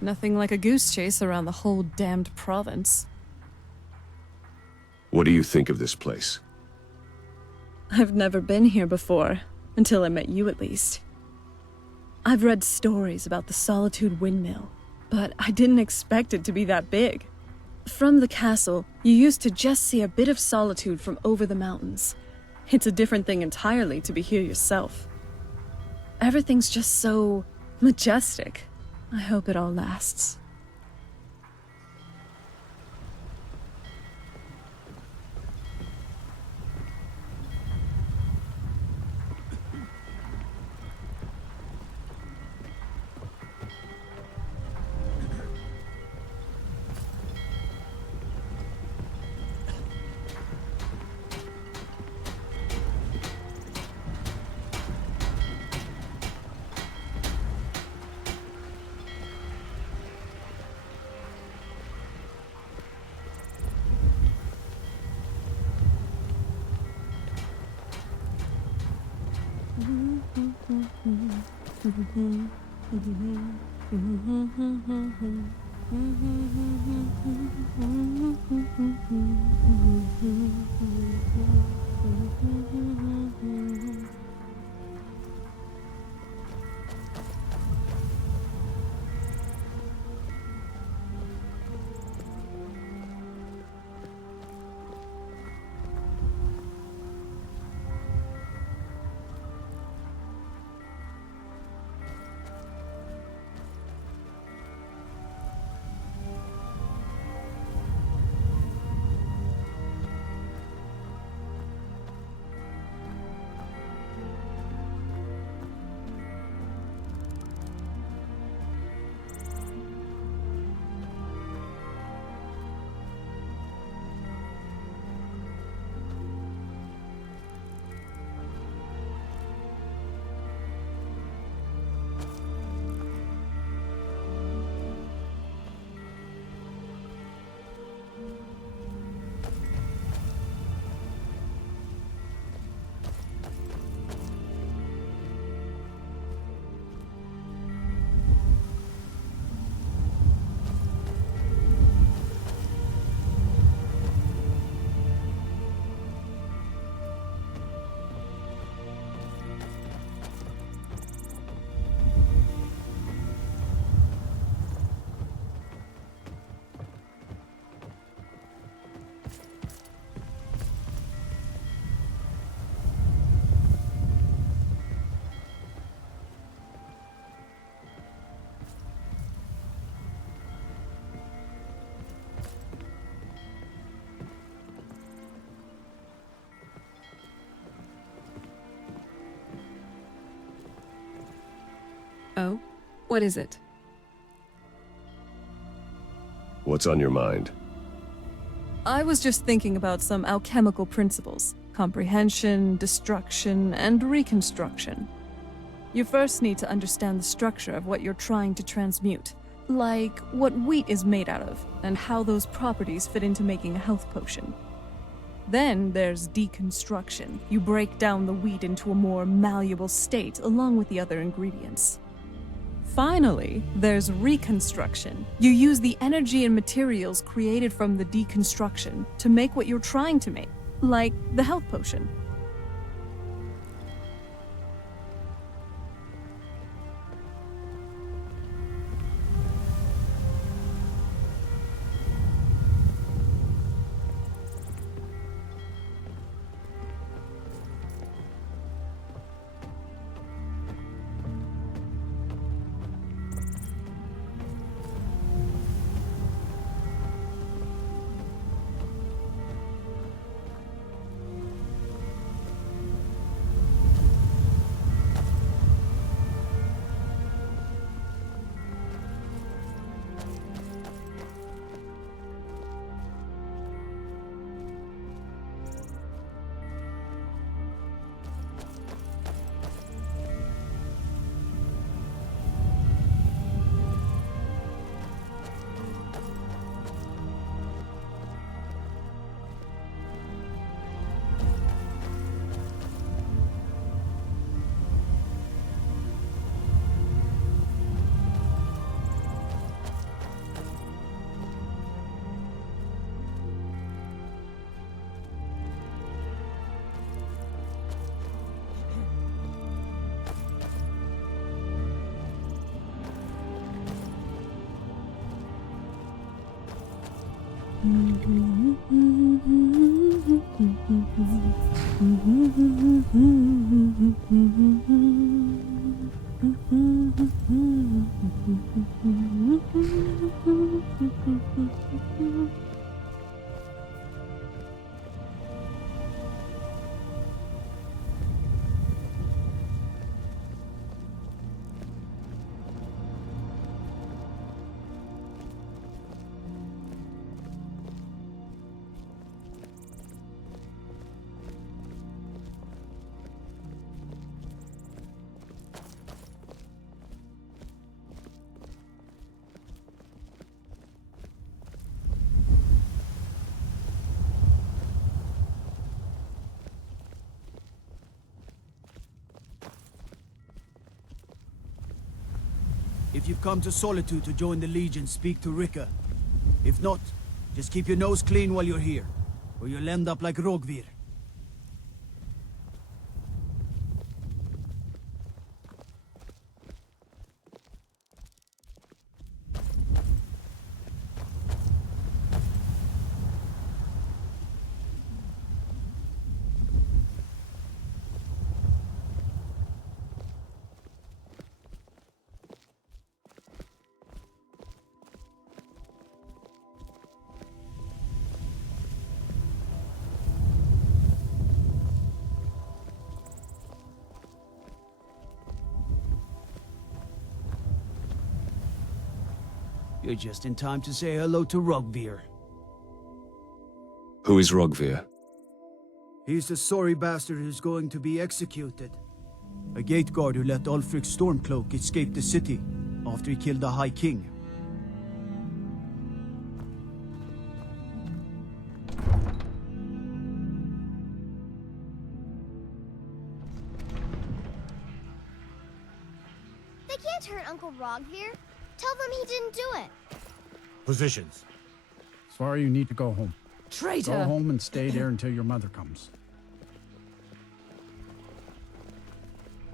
Nothing like a goose chase around the whole damned province. What do you think of this place? I've never been here before, until I met you at least. I've read stories about the Solitude windmill, but I didn't expect it to be that big. From the castle, you used to just see a bit of Solitude from over the mountains. It's a different thing entirely to be here yourself. Everything's just so majestic. I hope it all lasts. Oh? What is it? What's on your mind? I was just thinking about some alchemical principles. Comprehension, destruction, and reconstruction. You first need to understand the structure of what you're trying to transmute. Like what wheat is made out of, and how those properties fit into making a health potion. Then there's deconstruction. You break down the wheat into a more malleable state along with the other ingredients. Finally, there's reconstruction. You use the energy and materials created from the deconstruction to make what you're trying to make, like the health potion. If you've come to Solitude to join the Legion, speak to Rika. If not, just keep your nose clean while you're here, or you'll end up like Rogvir. You're just in time to say hello to Rogvir. Who is Rogvir? He's the sorry bastard who's going to be executed. A gate guard who let Ulfric's Stormcloak escape the city after he killed the High King. They can't hurt Uncle Rogvir. Tell them he didn't do it. Positions. Sorry, you need to go home. Traitor! Go home and stay there until your mother comes.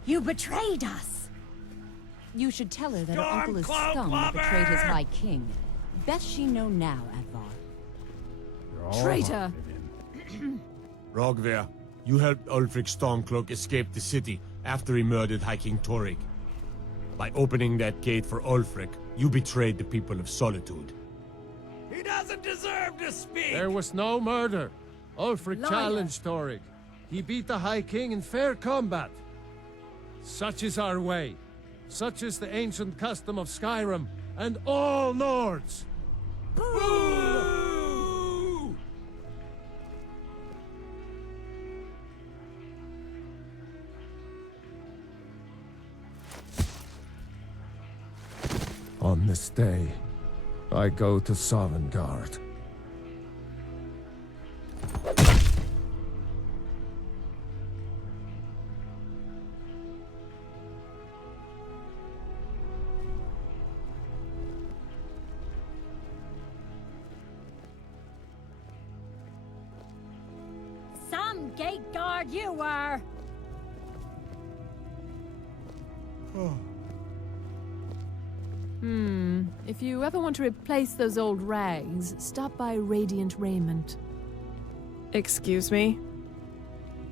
You betrayed us! You should tell her that her uncle is scum that betrayed his High King. Best she know now, Advar. You're all Traitor! Vivian. Rogvir, you helped Ulfric Stormcloak escape the city after he murdered High King Torrig. By opening that gate for Ulfric, you betrayed the people of Solitude. He doesn't deserve to speak! There was no murder. Ulfric Liar. challenged Torrig. He beat the High King in fair combat. Such is our way. Such is the ancient custom of Skyrim and all Nords. Boo! On this day, I go to Sovngarde. Some gate guard you were! If you ever want to replace those old rags, stop by Radiant Raiment. Excuse me?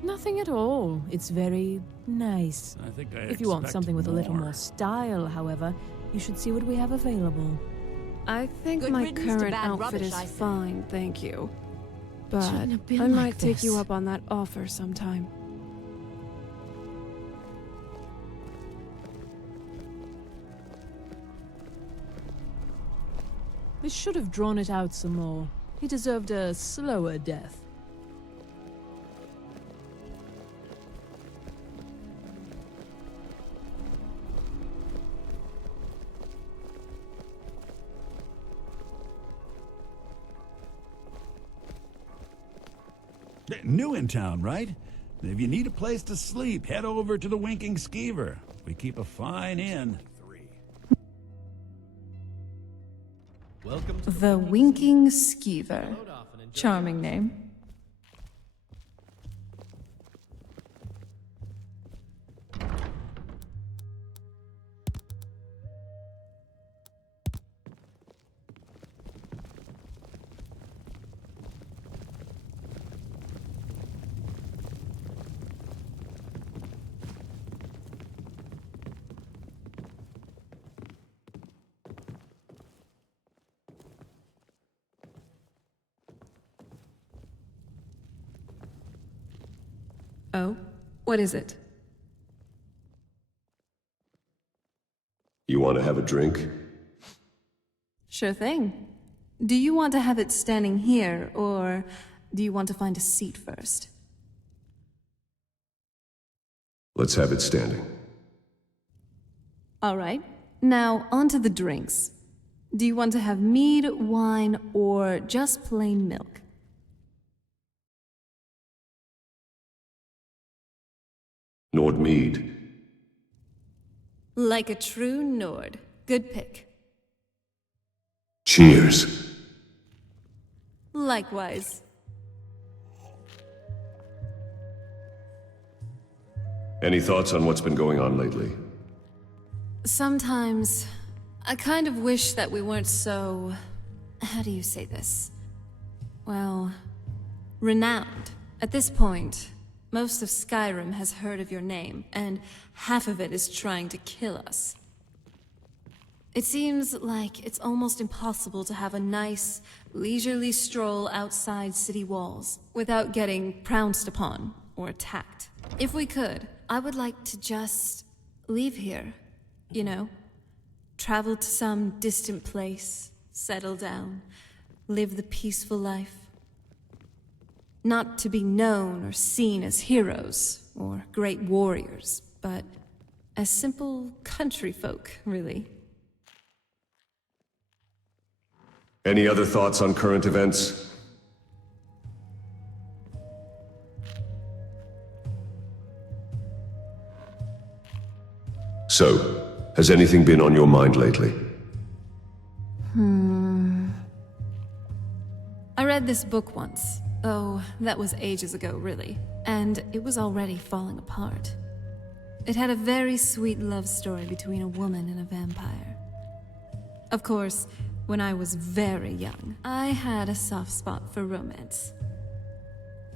Nothing at all. It's very nice. I think If you want something with a little more style, however, you should see what we have available. I think Good my riddance to current bad outfit rubbish, is I say. fine, thank you. But Shouldn't have been I like might take you this. up on that offer sometime. We should have drawn it out some more. He deserved a slower death. New in town, right? If you need a place to sleep, head over to the Winking Skeever. We keep a fine inn. The Winking Skeever. Charming name. Oh? What is it? You want to have a drink? Sure thing. Do you want to have it standing here, or do you want to find a seat first? Let's have it standing. All right. Now, on to the drinks. Do you want to have mead, wine, or just plain milk? Nord Mead. Like a true Nord. Good pick. Cheers. Likewise. Any thoughts on what's been going on lately? Sometimes, I kind of wish that we weren't so... how do you say this? Well, renowned. At this point, most of Skyrim has heard of your name, and half of it is trying to kill us. It seems like it's almost impossible to have a nice, leisurely stroll outside city walls without getting pounced upon or attacked. If we could, I would like to just leave here, you know? Travel to some distant place, settle down, live the peaceful life. Not to be known or seen as heroes or great warriors, but as simple country folk, really. Any other thoughts on current events? So, has anything been on your mind lately? I read this book once. Oh, that was ages ago, really. And it was already falling apart. It had a very sweet love story between a woman and a vampire. Of course, when I was very young, I had a soft spot for romance.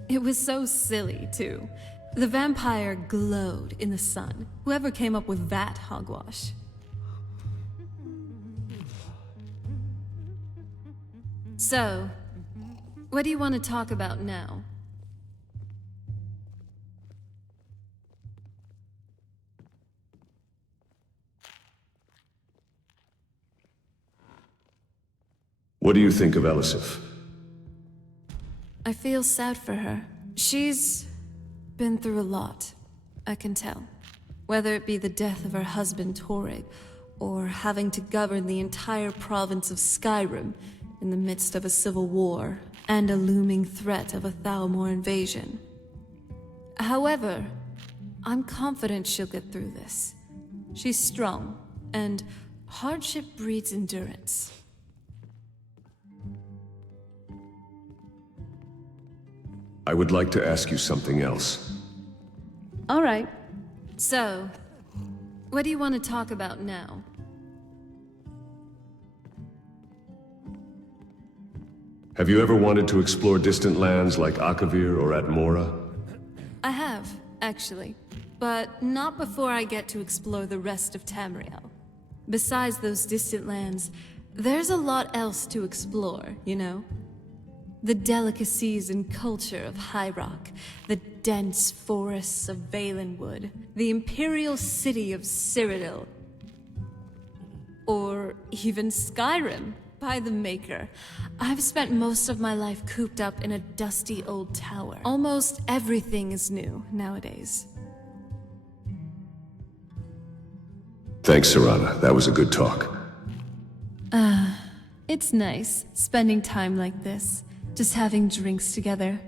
It was so silly, too. The vampire glowed in the sun. Whoever came up with that hogwash. So, what do you want to talk about now? What do you think of Elisif? I feel sad for her. She's been through a lot, I can tell. Whether it be the death of her husband Torrig, or having to govern the entire province of Skyrim in the midst of a civil war and a looming threat of a Thalmor invasion. However, I'm confident she'll get through this. She's strong, and hardship breeds endurance. I would like to ask you something else. All right. So, what do you want to talk about now? Have you ever wanted to explore distant lands like Akavir or Atmora? I have, actually. But not before I get to explore the rest of Tamriel. Besides those distant lands, there's a lot else to explore, you know? The delicacies and culture of High Rock, the dense forests of Valenwood, the imperial city of Cyrodiil, or even Skyrim, by the Maker. I've spent most of my life cooped up in a dusty old tower. Almost everything is new nowadays. Thanks, Serana. That was a good talk. It's nice, spending time like this. Just having drinks together.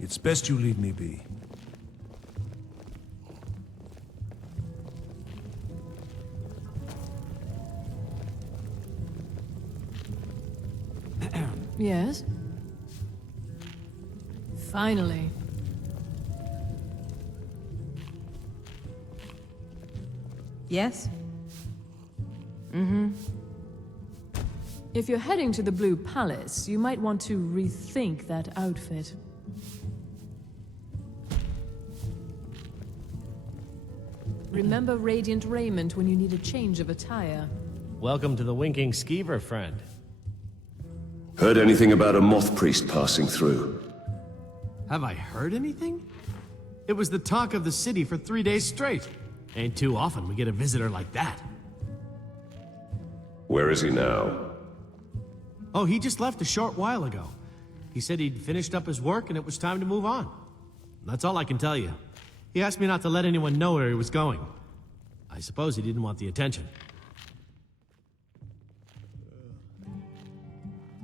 It's best you leave me be. Yes? Finally. Yes? If you're heading to the Blue Palace, you might want to rethink that outfit. Remember Radiant Raiment when you need a change of attire. Welcome to the Winking Skeever, friend. Heard anything about a Moth Priest passing through? Have I heard anything? It was the talk of the city for 3 days straight. Ain't too often we get a visitor like that. Where is he now? Oh, he just left a short while ago. He said he'd finished up his work and it was time to move on. That's all I can tell you. He asked me not to let anyone know where he was going. I suppose he didn't want the attention.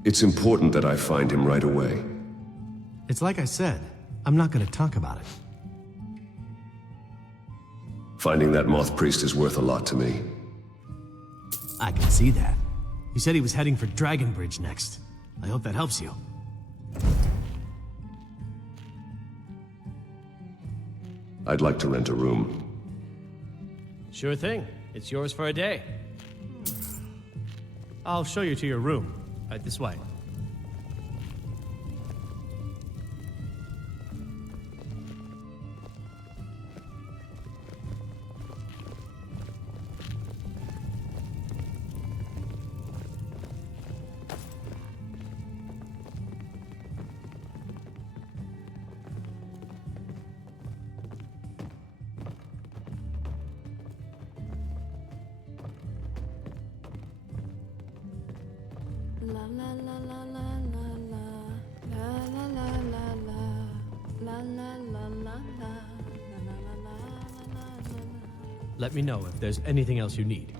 It's important that I find him right away. It's like I said, I'm not gonna talk about it. Finding that Moth Priest is worth a lot to me. I can see that. He said he was heading for Dragonbridge next. I hope that helps you. I'd like to rent a room. Sure thing. It's yours for a day. I'll show you to your room. Right this way. Let me know if there's anything else you need.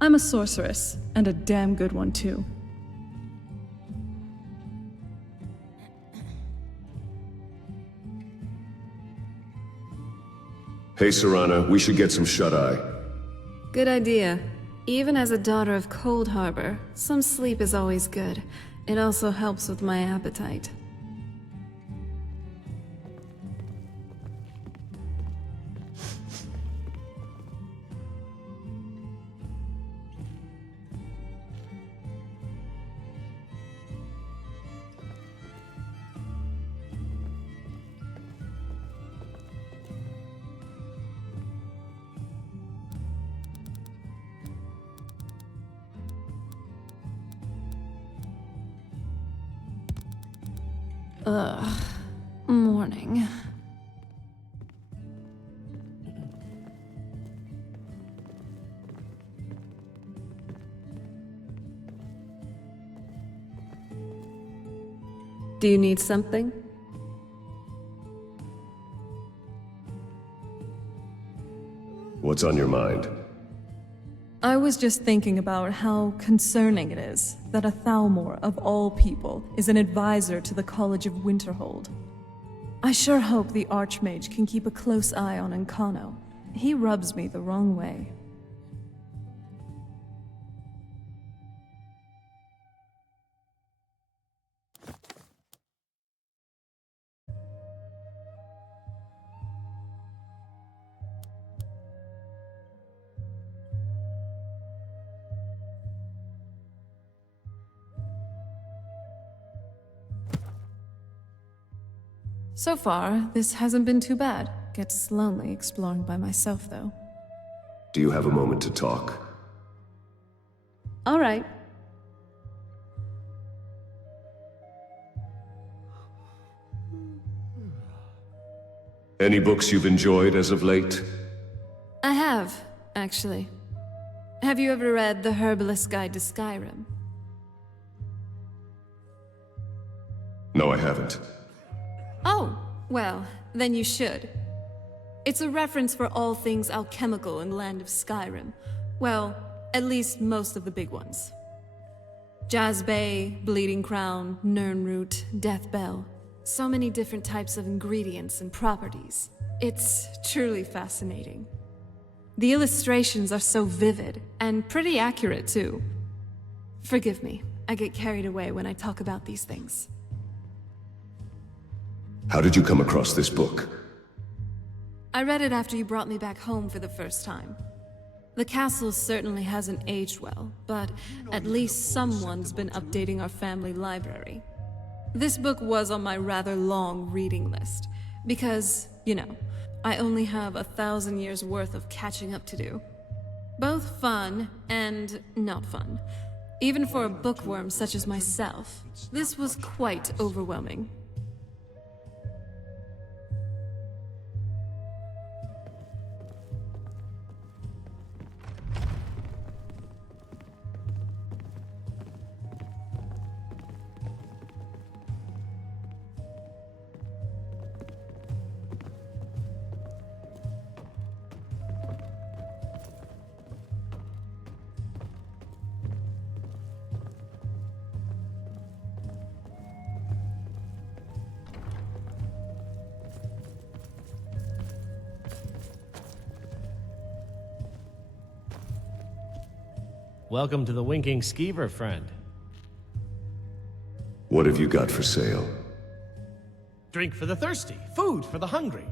I'm a sorceress, and a damn good one too. Hey, Serana, we should get some shut-eye. Good idea. Even as a daughter of Cold Harbor, some sleep is always good. It also helps with my appetite. Morning. Do you need something? What's on your mind? I was just thinking about how concerning it is that a Thalmor, of all people, is an advisor to the College of Winterhold. I sure hope the Archmage can keep a close eye on Encano. He rubs me the wrong way. So far, this hasn't been too bad. Gets lonely exploring by myself, though. Do you have a moment to talk? All right. Any books you've enjoyed as of late? I have, actually. Have you ever read The Herbalist's Guide to Skyrim? No, I haven't. Oh, well, then you should. It's a reference for all things alchemical in the land of Skyrim. Well, at least most of the big ones. Jazbay, Bleeding Crown, Nirnroot, Death Bell. So many different types of ingredients and properties. It's truly fascinating. The illustrations are so vivid, and pretty accurate too. Forgive me, I get carried away when I talk about these things. How did you come across this book? I read it after you brought me back home for the first time. The castle certainly hasn't aged well, but at least someone's been updating our family library. This book was on my rather long reading list, because, you know, I only have 1,000 years worth of catching up to do. Both fun and not fun. Even for a bookworm such as myself, this was quite overwhelming. Welcome to the Winking Skeever, friend. What have you got for sale? Drink for the thirsty, food for the hungry.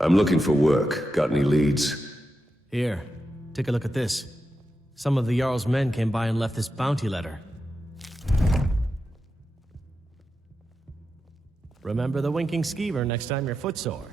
I'm looking for work. Got any leads? Here, take a look at this. Some of the Jarl's men came by and left this bounty letter. Remember the Winking Skeever next time you're footsore.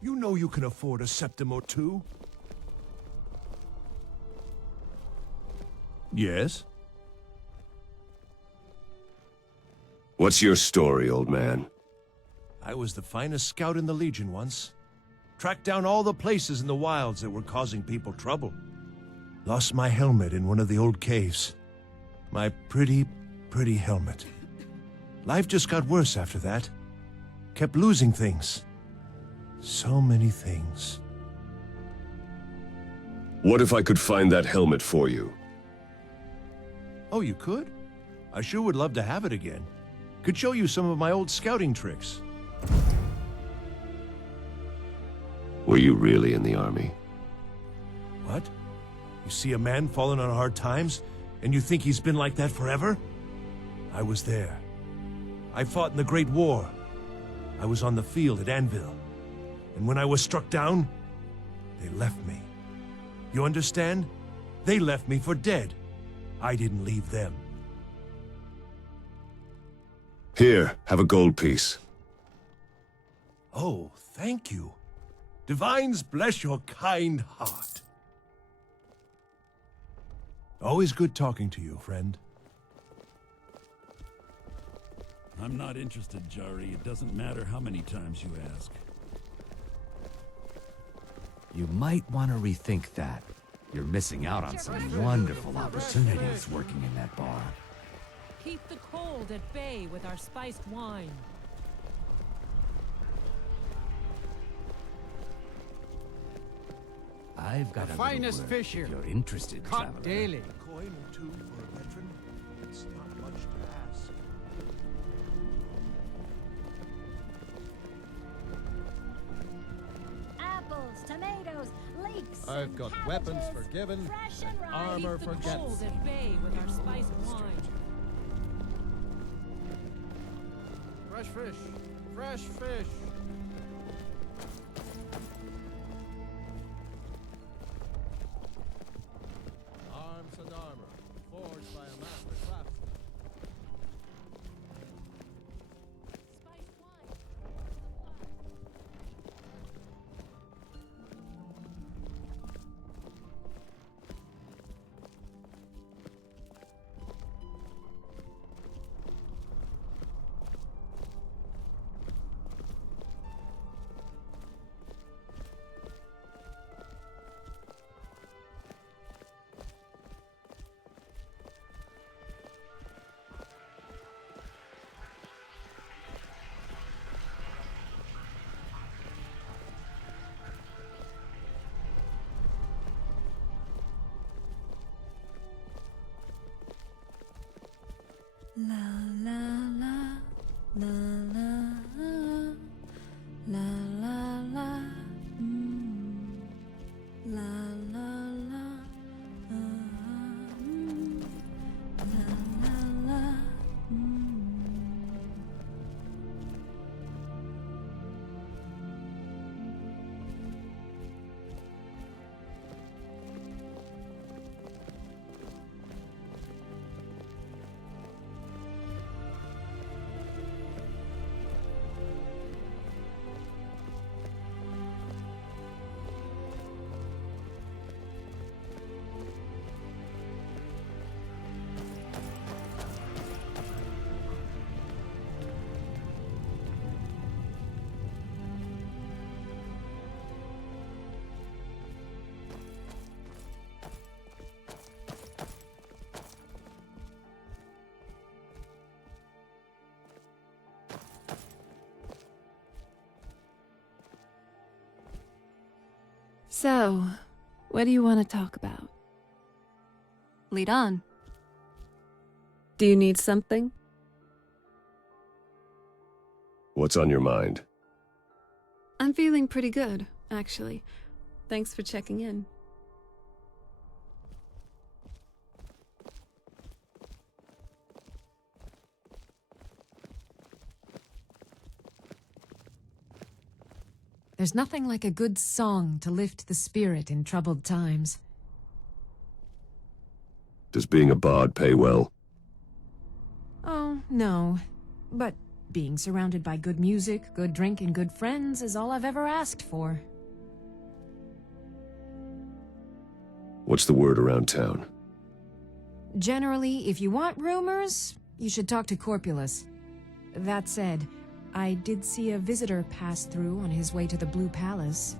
You know you can afford a septim or two. Yes? What's your story, old man? I was the finest scout in the Legion once. Tracked down all the places in the wilds that were causing people trouble. Lost my helmet in one of the old caves. My pretty, pretty helmet. Life just got worse after that. Kept losing things. So many things. What if I could find that helmet for you? Oh, you could? I sure would love to have it again. Could show you some of my old scouting tricks. Were you really in the army? What? You see a man falling on hard times, and you think he's been like that forever? I was there. I fought in the Great War. I was on the field at Anvil. And when I was struck down, they left me. You understand? They left me for dead. I didn't leave them. Here, have a gold piece. Oh, thank you. Divines bless your kind heart. Always good talking to you, friend. I'm not interested, Jari. It doesn't matter how many times you ask. You might want to rethink that. You're missing out on some wonderful opportunities working in that bar. Keep the cold at bay with our spiced wine. I've got The a finest little word fish here. if you're interested, Caught traveler. daily. A coin or two for a veteran? It's not much to ask. Apples, tomatoes, leeks. I've got weapons forgiven fresh and and ripe. armor Keep the forgets. cold at bay with our spiced wine. Fresh fish. Fresh fish. Arms and armor, forged by a master craftsman. Spiced So, what do you want to talk about? Lead on. Do you need something? What's on your mind? I'm feeling pretty good, actually. Thanks for checking in. There's nothing like a good song to lift the spirit in troubled times. Does being a bard pay well? Oh, no. But being surrounded by good music, good drink, and good friends is all I've ever asked for. What's the word around town? Generally, if you want rumors, you should talk to Corpulus. That said, I did see a visitor pass through on his way to the Blue Palace.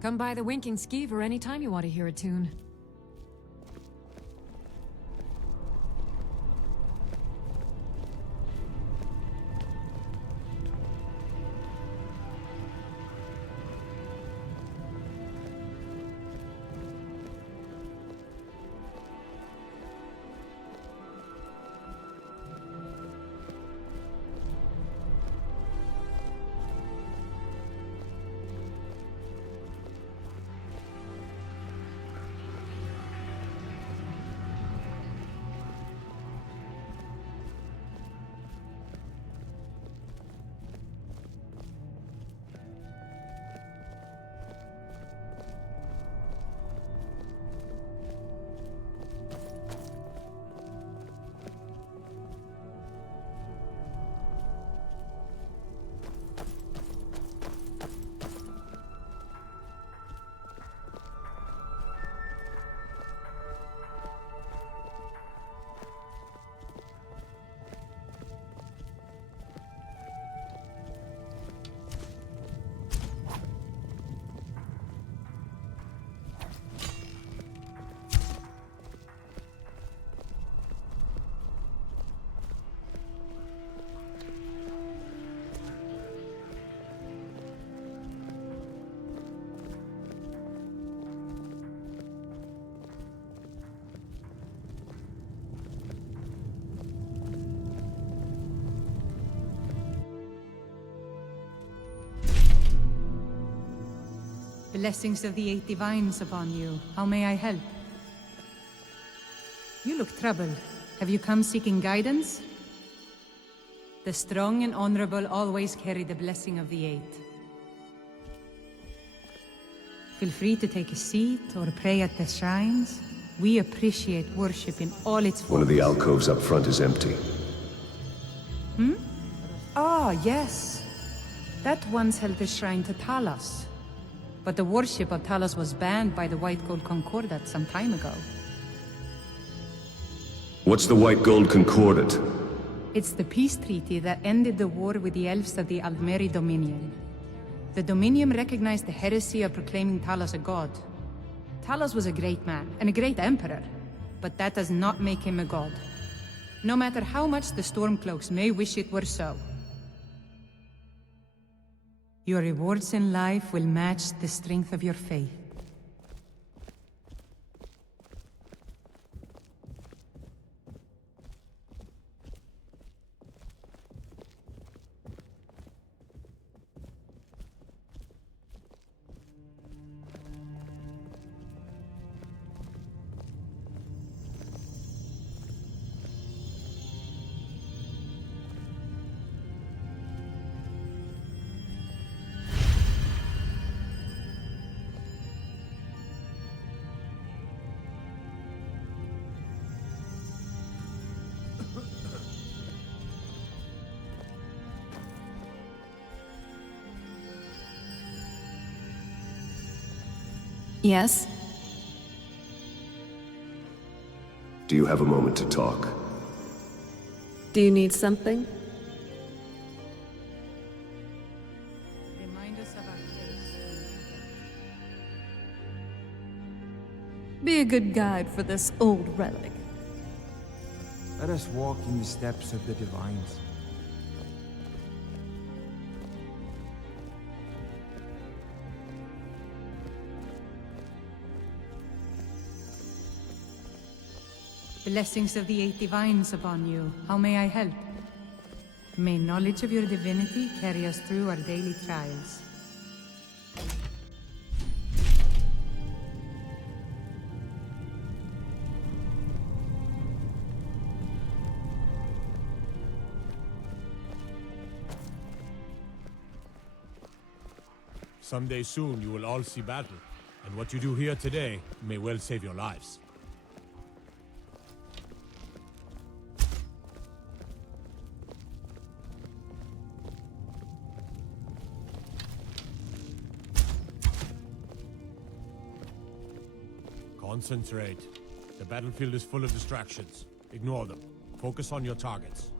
Come by the Winking Skeever anytime you want to hear a tune. Blessings of the Eight Divines upon you. How may I help? You look troubled. Have you come seeking guidance? The strong and honorable always carry the blessing of the Eight. Feel free to take a seat or pray at the shrines. We appreciate worship in all its forms. One of the alcoves up front is empty. Ah, yes. That once held the shrine to Talos. But the worship of Talos was banned by the White Gold Concordat some time ago. What's the White Gold Concordat? It's the peace treaty that ended the war with the elves of the Aldmeri Dominion. The Dominion recognized the heresy of proclaiming Talos a god. Talos was a great man, and a great emperor, but that does not make him a god. No matter how much the Stormcloaks may wish it were so. Your rewards in life will match the strength of your faith. Yes? Do you have a moment to talk? Do you need something? Remind us of our faith. Be a good guide for this old relic. Let us walk in the steps of the Divines. Blessings of the 8 divines upon you. How may I help? May knowledge of your divinity carry us through our daily trials. Someday soon you will all see battle, and what you do here today may well save your lives. Concentrate. The battlefield is full of distractions. Ignore them. Focus on your targets.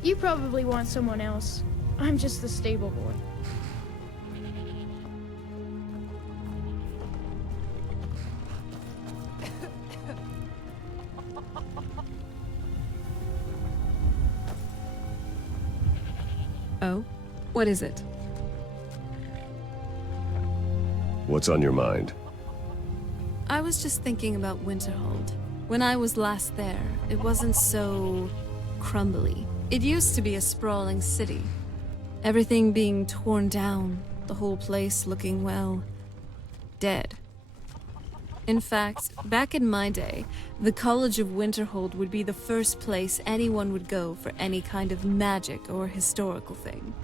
You probably want someone else. I'm just the stable boy. Oh? What is it? What's on your mind? I was just thinking about Winterhold. When I was last there, it wasn't so crumbly. It used to be a sprawling city. Everything being torn down, the whole place looking, well, dead. In fact, back in my day, the College of Winterhold would be the first place anyone would go for any kind of magic or historical thing.